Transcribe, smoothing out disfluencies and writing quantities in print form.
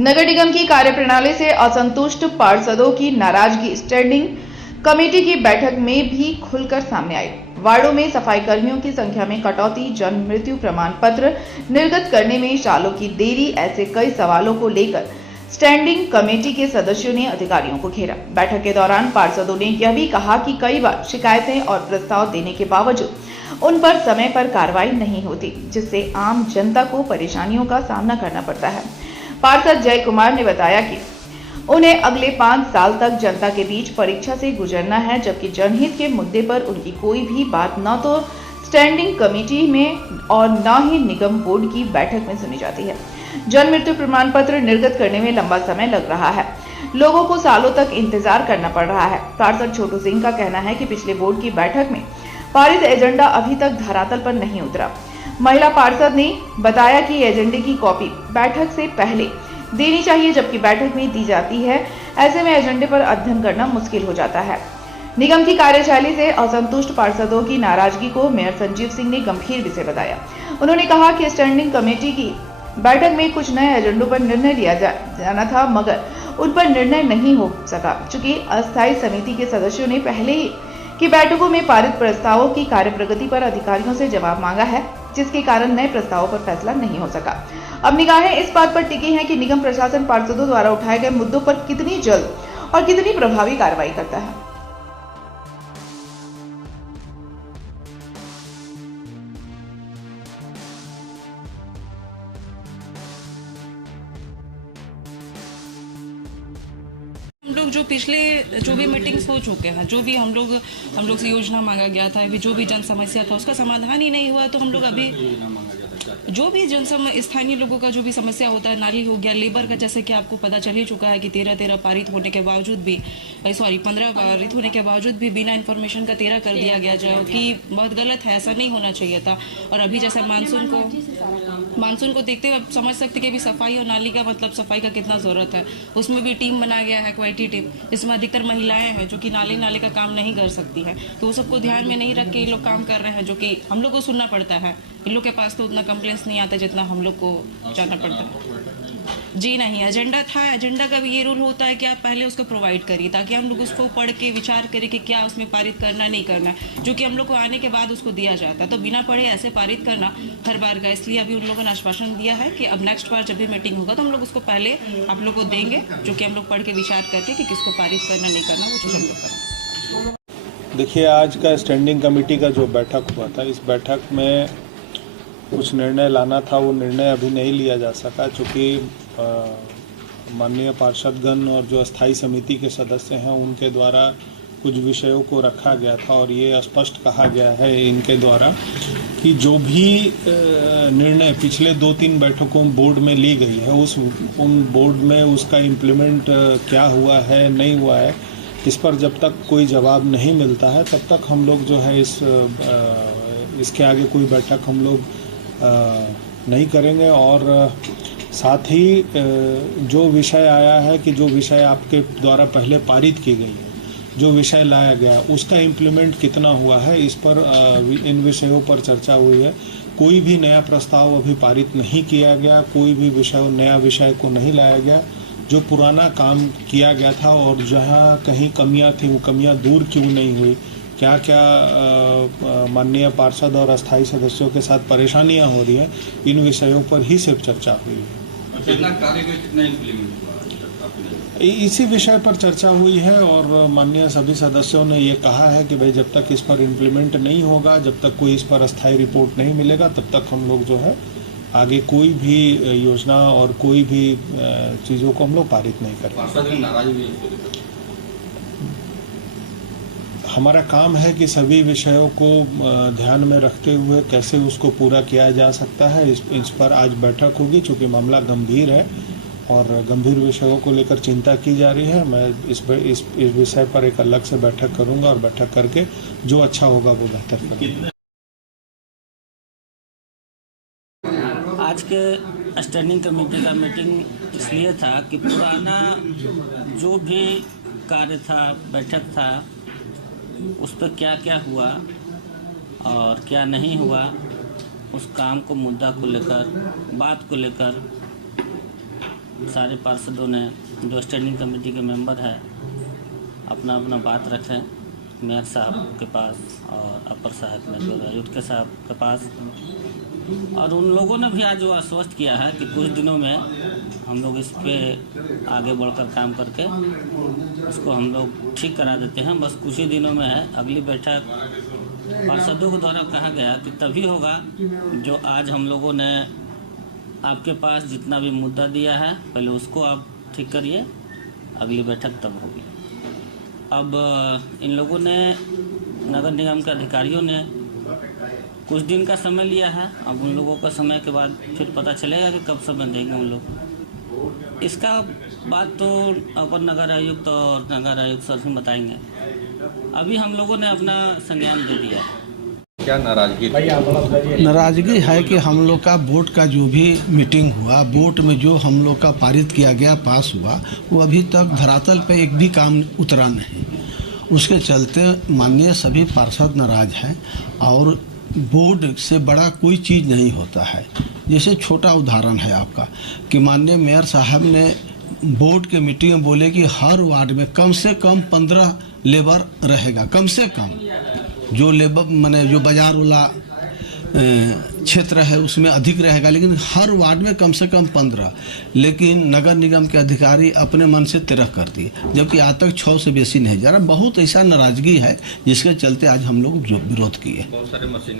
नगर निगम की कार्यप्रणाली से असंतुष्ट पार्षदों की नाराजगी स्टैंडिंग कमेटी की बैठक में भी खुलकर सामने आई। वार्डों में सफाई कर्मियों की संख्या में कटौती, जन्म मृत्यु प्रमाण पत्र निर्गत करने में सालों की देरी, ऐसे कई सवालों को लेकर स्टैंडिंग कमेटी के सदस्यों ने अधिकारियों को घेरा। बैठक के दौरान पार्षदों ने यह भी कहा कि कई बार शिकायतें और प्रस्ताव देने के बावजूद उन पर समय पर कार्रवाई नहीं होती, जिससे आम जनता को परेशानियों का सामना करना पड़ता है। पार्षद जय कुमार ने बताया कि उन्हें अगले 5 साल तक जनता के बीच परीक्षा से गुजरना है, जबकि जनहित के मुद्दे पर उनकी कोई भी बात न तो स्टैंडिंग कमेटी में और न ही निगम बोर्ड की बैठक में सुनी जाती है। जन्म मृत्यु प्रमाण पत्र निर्गत करने में लंबा समय लग रहा है, लोगों को सालों तक इंतजार करना पड़ रहा है। पार्षद छोटू सिंह का कहना है कि पिछले बोर्ड की बैठक में पारित एजेंडा अभी तक धरातल पर नहीं उतरा। महिला पार्षद ने बताया कि एजेंडे की कॉपी बैठक से पहले देनी चाहिए, जबकि बैठक में दी जाती है। ऐसे में एजेंडे पर अध्ययन करना मुश्किल हो जाता है। निगम की कार्यशैली से असंतुष्ट पार्षदों की नाराजगी को मेयर संजीव सिंह ने गंभीर विषय बताया। उन्होंने कहा कि स्टैंडिंग कमेटी की बैठक में कुछ नए एजेंडों पर निर्णय लिया जाना था, मगर उन पर निर्णय नहीं हो सका, चूंकि अस्थायी समिति के सदस्यों ने पहले ही की बैठकों में पारित प्रस्तावों की कार्य प्रगति पर अधिकारियों से जवाब मांगा है, जिसके कारण नए प्रस्तावों पर फैसला नहीं हो सका। अब निगाहें इस बात पर टिकी हैं कि निगम प्रशासन पार्षदों द्वारा उठाए गए मुद्दों पर कितनी जल्द और कितनी प्रभावी कार्रवाई करता है। हम लोग जो पिछले जो भी मीटिंग्स हो चुके हैं, जो भी हम लोग से योजना मांगा गया था, अभी जो भी जन समस्या था उसका समाधान ही नहीं हुआ। तो हम लोग अभी जो भी स्थानीय लोगों का जो भी समस्या होता है, नाली हो गया, लेबर का, जैसे कि आपको पता चल ही चुका है कि 13 पारित होने के बावजूद भी 15 पारित होने के बावजूद भी बिना इन्फॉर्मेशन का 13 कर दिया गया, जो कि बहुत गलत है, ऐसा नहीं होना चाहिए था। और अभी जैसे मानसून को देखते हुए आप समझ सकते कि अभी सफाई और नाली का मतलब सफाई का कितना जरूरत है। उसमें भी टीम बना गया है, क्वालिटी टीम, जिसमें अधिकतर महिलाएं हैं जो कि नाले का काम नहीं कर सकती है। तो वो सबको ध्यान में नहीं रख के ये लोग काम कर रहे हैं, जो कि हम लोग को सुनना पड़ता है। इन लोग के पास तो उतना कंप्लेंट्स नहीं आता जितना हम लोग को जाना पड़ता है। जी नहीं, एजेंडा था। एजेंडा का भी ये रूल होता है कि आप पहले उसको प्रोवाइड करिए, ताकि हम लोग उसको पढ़ के विचार करें कि क्या उसमें पारित करना नहीं करना, जो कि हम लोग को आने के बाद उसको दिया जाता है। तो बिना पढ़े ऐसे पारित करना हर बार का, इसलिए अभी उन लोगों ने आश्वासन दिया है कि अब नेक्स्ट बार जब भी मीटिंग होगा तो हम लोग उसको पहले आप लोग को देंगे, जो कि हम लोग पढ़ के विचार करके कि किसको पारित करना नहीं करना, वो चीज़ हम लोग करें। देखिए, आज का स्टैंडिंग कमेटी का जो बैठक हुआ था, इस बैठक में कुछ निर्णय लाना था, वो निर्णय अभी नहीं लिया जा सका, चूँकि माननीय पार्षदगण और जो अस्थाई समिति के सदस्य हैं उनके द्वारा कुछ विषयों को रखा गया था, और ये स्पष्ट कहा गया है इनके द्वारा कि जो भी निर्णय पिछले 2-3 बैठकों बोर्ड में ली गई है, उन बोर्ड में उसका इम्प्लीमेंट क्या हुआ है, नहीं हुआ है, इस पर जब तक कोई जवाब नहीं मिलता है तब तक हम लोग जो है इसके आगे कोई बैठक हम लोग नहीं करेंगे। और साथ ही जो विषय आया है कि जो विषय आपके द्वारा पहले पारित की गई है, जो विषय लाया गया उसका इम्प्लीमेंट कितना हुआ है, इस पर इन विषयों पर चर्चा हुई है। कोई भी नया प्रस्ताव अभी पारित नहीं किया गया, कोई भी नया विषय को नहीं लाया गया। जो पुराना काम किया गया था और जहां कहीं कमियां थी, वो कमियां दूर क्यों नहीं हुई, क्या क्या माननीय पार्षद और अस्थायी सदस्यों के साथ परेशानियां हो रही हैं, इन विषयों पर ही सिर्फ चर्चा हुई है। इसी विषय पर चर्चा हुई है, और माननीय सभी सदस्यों ने ये कहा है कि भाई जब तक इस पर इम्प्लीमेंट नहीं होगा, जब तक कोई इस पर अस्थायी रिपोर्ट नहीं मिलेगा, तब तक हम लोग जो है आगे कोई भी योजना और कोई भी चीज़ों को हम लोग पारित नहीं करेंगे। हमारा काम है कि सभी विषयों को ध्यान में रखते हुए कैसे उसको पूरा किया जा सकता है, इस पर आज बैठक होगी। चूँकि मामला गंभीर है और गंभीर विषयों को लेकर चिंता की जा रही है, मैं इस विषय पर एक अलग से बैठक करूंगा, और बैठक करके जो अच्छा होगा वो बेहतर करूंगा। आज के स्टैंडिंग कमेटी का मीटिंग इसलिए था कि पुराना जो भी कार्य था, बैठक था, उस पर क्या क्या हुआ और क्या नहीं हुआ, उस काम को, मुद्दा को लेकर, बात को लेकर सारे पार्षदों ने, जो स्टैंडिंग कमेटी के मेंबर हैं, अपना अपना बात रखें मेयर साहब के पास और अपर साहब में जो आयुक्त के साहब के पास। और उन लोगों ने भी आज वो आश्वस्त किया है कि कुछ दिनों में हम लोग इस पे आगे बढ़कर काम करके इसको हम लोग ठीक करा देते हैं। बस कुछ ही दिनों में है अगली बैठक। पार्षदों के द्वारा कहा गया कि तभी होगा जो आज हम लोगों ने आपके पास जितना भी मुद्दा दिया है पहले उसको आप ठीक करिए, अगली बैठक तब होगी। अब इन लोगों ने, नगर निगम के अधिकारियों ने कुछ दिन का समय लिया है। अब उन लोगों का समय के बाद फिर पता चलेगा कि कब समय देंगे उन लोग। इसका बात तो अपर नगर आयुक्त और नगर आयुक्त सर ही बताएंगे। अभी हम लोगों ने अपना संज्ञान दे दिया। क्या नाराजगी? नाराजगी है कि हम लोग का बोर्ड का जो भी मीटिंग हुआ, बोर्ड में जो हम लोग का पारित किया गया, पास हुआ, वो अभी तक धरातल पे एक भी काम उतरा नहीं। उसके चलते माननीय सभी पार्षद नाराज हैं और बोर्ड से बड़ा कोई चीज़ नहीं होता है। जैसे छोटा उदाहरण है आपका कि माननीय मेयर साहब ने बोर्ड के मीटिंग में बोले कि हर वार्ड में कम से कम 15 लेबर रहेगा, कम से कम। जो लेबर माने जो बाजार वाला क्षेत्र है उसमें अधिक रहेगा, लेकिन हर वार्ड में कम से कम 15। लेकिन नगर निगम के अधिकारी अपने मन से 13 कर दिए, जबकि आज तक 6 से बेसी नहीं जा रहा। बहुत ऐसा नाराजगी है जिसके चलते आज हम लोग जो विरोध किए। बहुत सारे मशीन